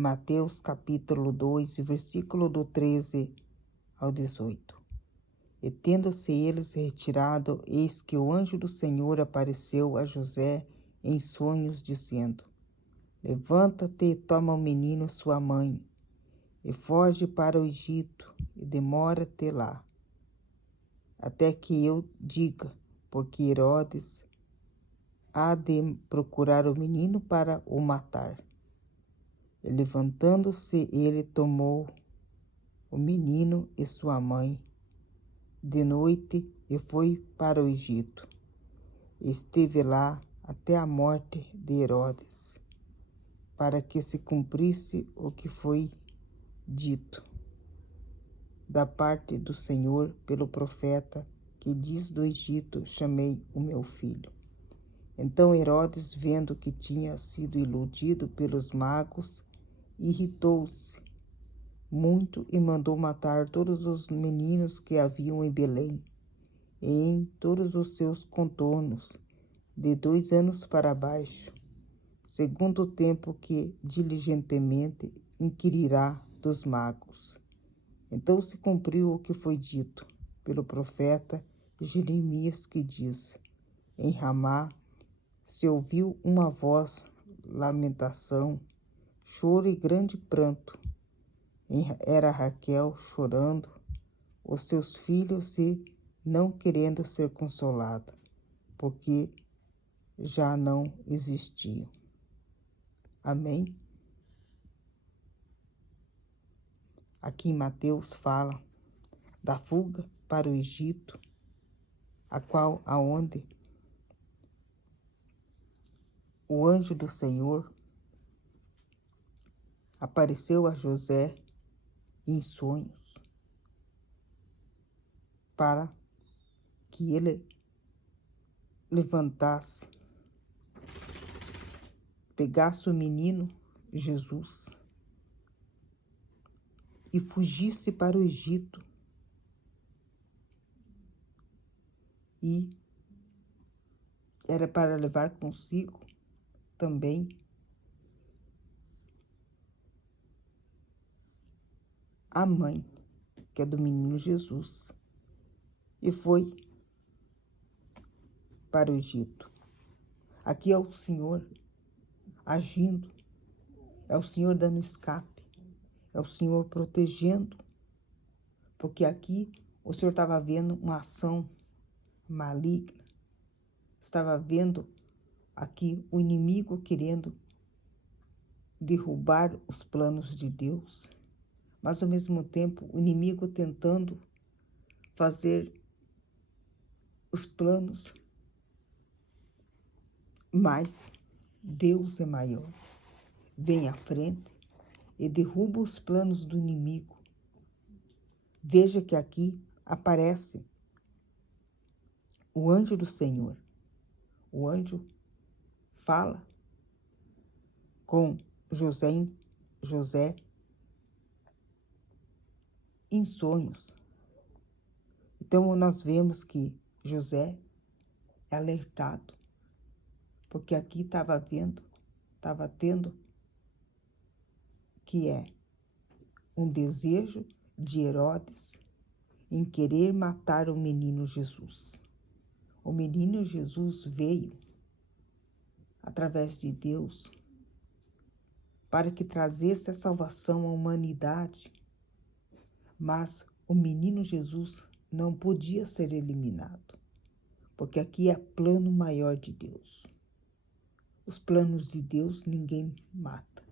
Mateus capítulo 2, versículo do 13 ao 18. E tendo-se eles retirado, eis que o anjo do Senhor apareceu a José em sonhos, dizendo: Levanta-te e toma o menino sua mãe, e foge para o Egito, e demora-te lá, até que eu diga, porque Herodes há de procurar o menino para o matar. E levantando-se, ele tomou o menino e sua mãe de noite e foi para o Egito. Esteve lá até a morte de Herodes, para que se cumprisse o que foi dito da parte do Senhor pelo profeta, que diz: do Egito chamei o meu filho. Então Herodes, vendo que tinha sido iludido pelos magos, irritou-se muito e mandou matar todos os meninos que haviam em Belém e em todos os seus contornos, de 2 anos para baixo, segundo o tempo que diligentemente inquirirá dos magos. Então se cumpriu o que foi dito pelo profeta Jeremias, que diz: em Ramá se ouviu uma voz, lamentação, choro e grande pranto. Era Raquel chorando os seus filhos e não querendo ser consolada, porque já não existiam. Amém? Aqui em Mateus fala da fuga para o Egito, aonde o anjo do Senhor apareceu a José em sonhos para que ele levantasse, pegasse o menino Jesus e fugisse para o Egito. E era para levar consigo também a mãe, que é do menino Jesus, e foi para o Egito. Aqui é o Senhor agindo, é o Senhor dando escape, é o Senhor protegendo, porque aqui o Senhor estava vendo uma ação maligna, estava vendo aqui o inimigo querendo derrubar os planos de Deus, mas ao mesmo tempo o inimigo tentando fazer os planos, mas Deus é maior, vem à frente e derruba os planos do inimigo. Veja que aqui aparece o anjo do Senhor. O anjo fala com José em sonhos. Então nós vemos que José é alertado, porque aqui estava tendo que é um desejo de Herodes em querer matar o menino Jesus. O menino Jesus veio através de Deus para que trazesse a salvação à humanidade, mas o menino Jesus não podia ser eliminado, porque aqui é plano maior de Deus. Os planos de Deus ninguém mata.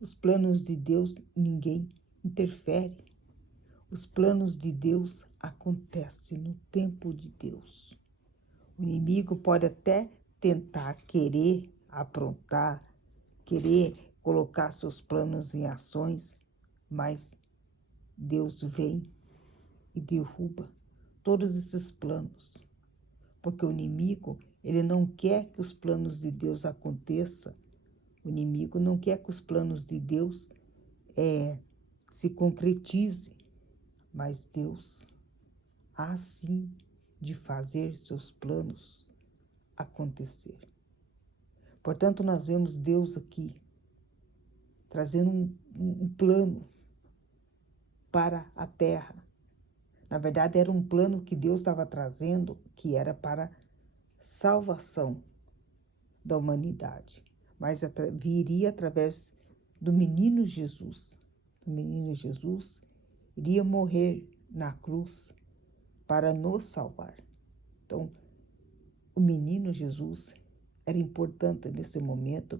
Os planos de Deus ninguém interfere. Os planos de Deus acontecem no tempo de Deus. O inimigo pode até tentar querer aprontar, querer colocar seus planos em ações, mas Deus vem e derruba todos esses planos, porque o inimigo, ele não quer que os planos de Deus aconteçam. O inimigo não quer que os planos de Deus se concretizem, mas Deus há sim de fazer seus planos acontecer. Portanto, nós vemos Deus aqui trazendo um plano para a terra. Na verdade, era um plano que Deus estava trazendo, que era para salvação da humanidade. Mas viria através do menino Jesus. O menino Jesus iria morrer na cruz para nos salvar. Então, o menino Jesus era importante nesse momento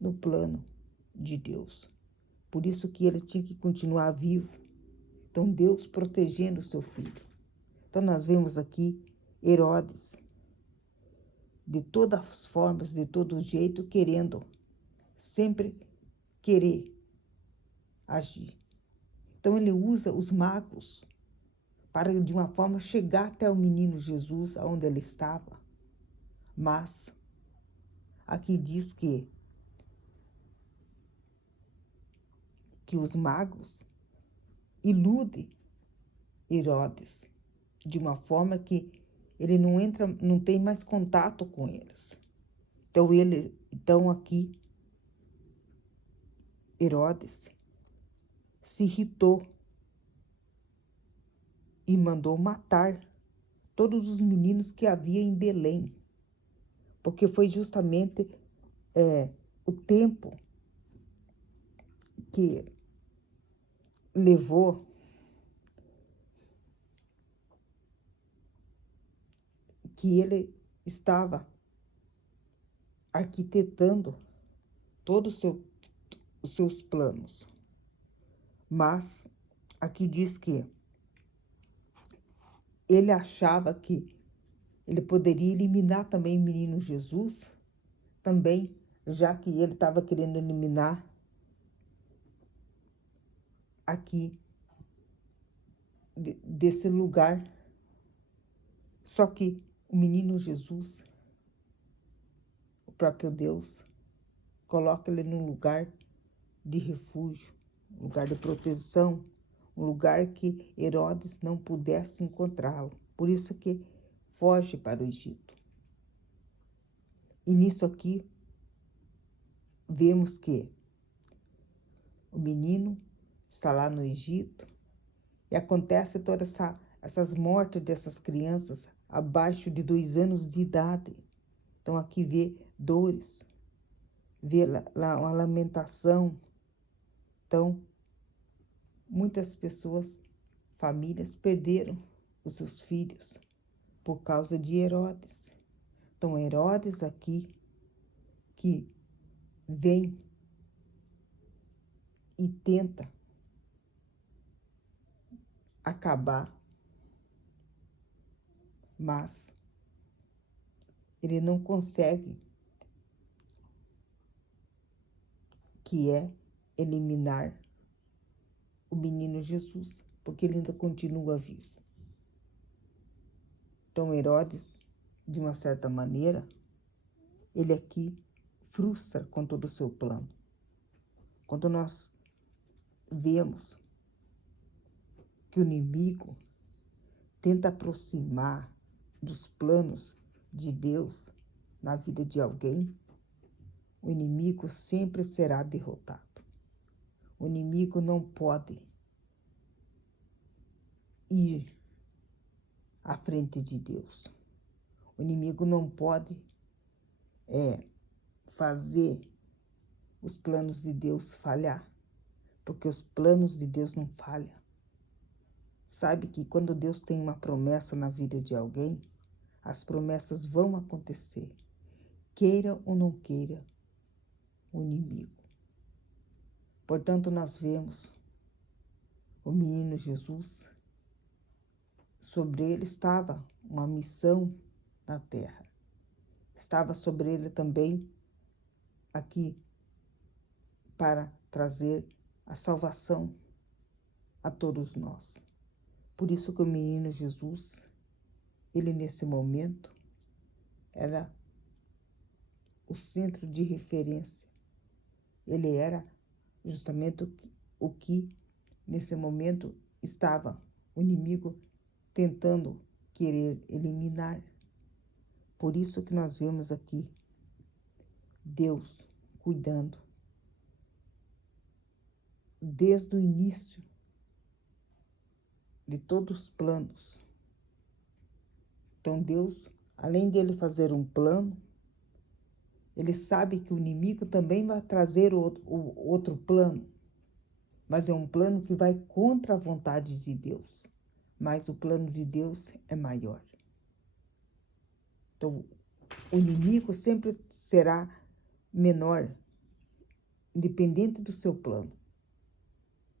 no plano de Deus. Por isso que ele tinha que continuar vivo. Então, Deus protegendo o seu filho. Então, nós vemos aqui Herodes, de todas as formas, de todo jeito, querendo, sempre querer agir. Então, ele usa os magos para, de uma forma, chegar até o menino Jesus, onde ele estava. Mas, aqui diz que os magos iludem Herodes, de uma forma que ele não entra, não tem mais contato com eles. Então aqui, Herodes se irritou e mandou matar todos os meninos que havia em Belém, porque foi justamente o tempo que levou que ele estava arquitetando todos os seus planos. Mas aqui diz que ele achava que ele poderia eliminar também o menino Jesus, também, já que ele estava querendo eliminar aqui desse lugar. Só que o menino Jesus, o próprio Deus, coloca ele num lugar de refúgio, um lugar de proteção, um lugar que Herodes não pudesse encontrá-lo. Por isso que foge para o Egito. E nisso aqui, vemos que o menino está lá no Egito e acontece todas essas mortes dessas crianças abaixo de 2 anos de idade. Então aqui vê dores, vê lá uma lamentação. Então, muitas pessoas, famílias, perderam os seus filhos por causa de Herodes. Então, Herodes aqui, que vem e tenta acabar, mas ele não consegue, que é eliminar o menino Jesus, porque ele ainda continua vivo. Então, Herodes, de uma certa maneira, ele aqui frustra com todo o seu plano. Quando nós vemos que o inimigo tenta aproximar dos planos de Deus na vida de alguém, o inimigo sempre será derrotado. O inimigo não pode ir à frente de Deus. O inimigo não pode fazer os planos de Deus falhar, porque os planos de Deus não falham. Sabe que quando Deus tem uma promessa na vida de alguém, as promessas vão acontecer, queira ou não queira o inimigo. Portanto, nós vemos o menino Jesus, sobre ele estava uma missão na terra. Estava sobre ele também aqui para trazer a salvação a todos nós. Por isso que o menino Jesus, ele nesse momento, era o centro de referência. Ele era justamente o que nesse momento estava o inimigo tentando querer eliminar. Por isso que nós vemos aqui Deus cuidando desde o início de todos os planos. Então Deus, além de ele fazer um plano, ele sabe que o inimigo também vai trazer outro plano, mas é um plano que vai contra a vontade de Deus. Mas o plano de Deus é maior. Então, o inimigo sempre será menor, independente do seu plano.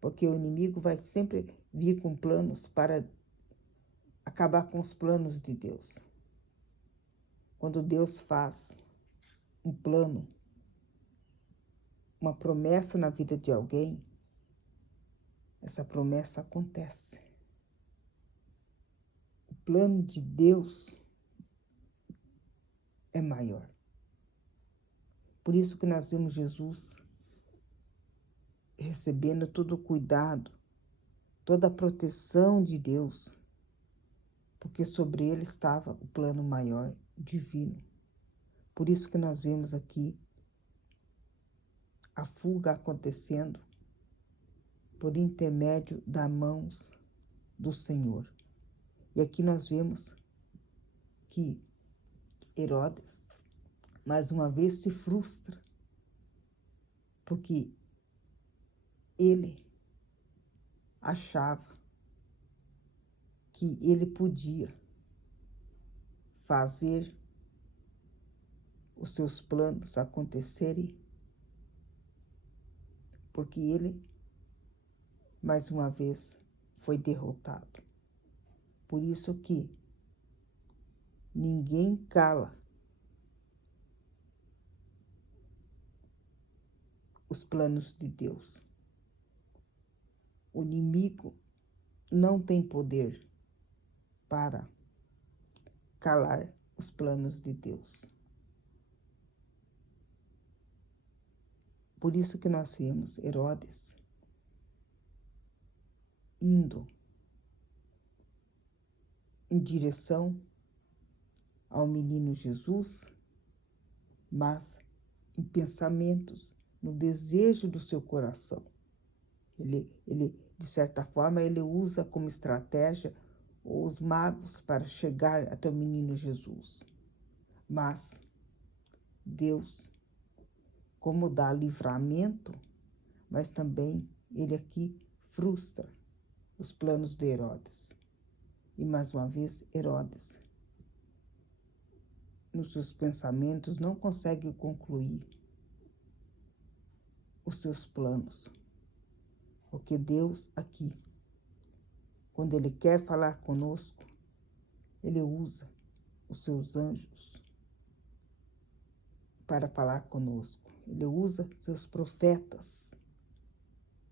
Porque o inimigo vai sempre vir com planos para acabar com os planos de Deus. Quando Deus faz um plano, uma promessa na vida de alguém, essa promessa acontece. O plano de Deus é maior. Por isso que nós vemos Jesus recebendo todo o cuidado, toda a proteção de Deus, porque sobre ele estava o plano maior, divino. Por isso que nós vemos aqui a fuga acontecendo por intermédio das mãos do Senhor. E aqui nós vemos que Herodes, mais uma vez, se frustra, porque ele achava que ele podia fazer os seus planos acontecerem, porque ele, mais uma vez, foi derrotado. Por isso que ninguém cala os planos de Deus. O inimigo não tem poder para calar os planos de Deus. Por isso que nós vemos Herodes indo em direção ao menino Jesus, mas em pensamentos, no desejo do seu coração. Ele, de certa forma, ele usa como estratégia os magos para chegar até o menino Jesus. Mas Deus, como dá livramento, mas também ele aqui frustra os planos de Herodes. E mais uma vez, Herodes, nos seus pensamentos, não consegue concluir os seus planos. Porque Deus aqui, quando ele quer falar conosco, ele usa os seus anjos para falar conosco. Ele usa seus profetas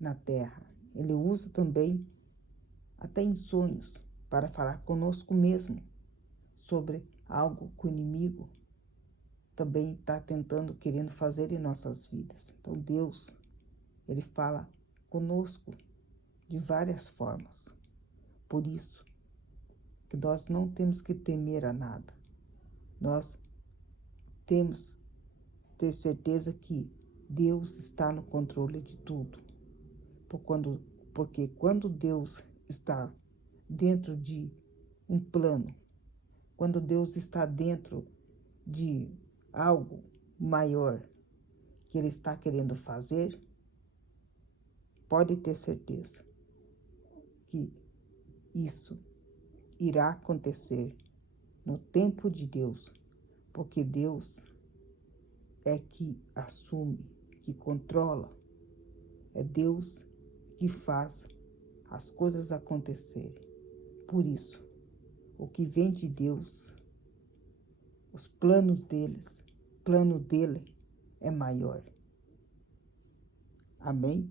na terra. Ele usa também, até em sonhos, para falar conosco mesmo sobre algo que o inimigo também está tentando, querendo fazer em nossas vidas. Então Deus, ele fala conosco de várias formas. Por isso que nós não temos que temer a nada. Nós temos que ter certeza que Deus está no controle de tudo. Porque quando Deus está dentro de um plano, quando Deus está dentro de algo maior que Ele está querendo fazer, pode ter certeza que isso irá acontecer no tempo de Deus, porque Deus é que assume, que controla, é Deus que faz as coisas acontecerem. Por isso, o que vem de Deus, os planos plano dele é maior. Amém?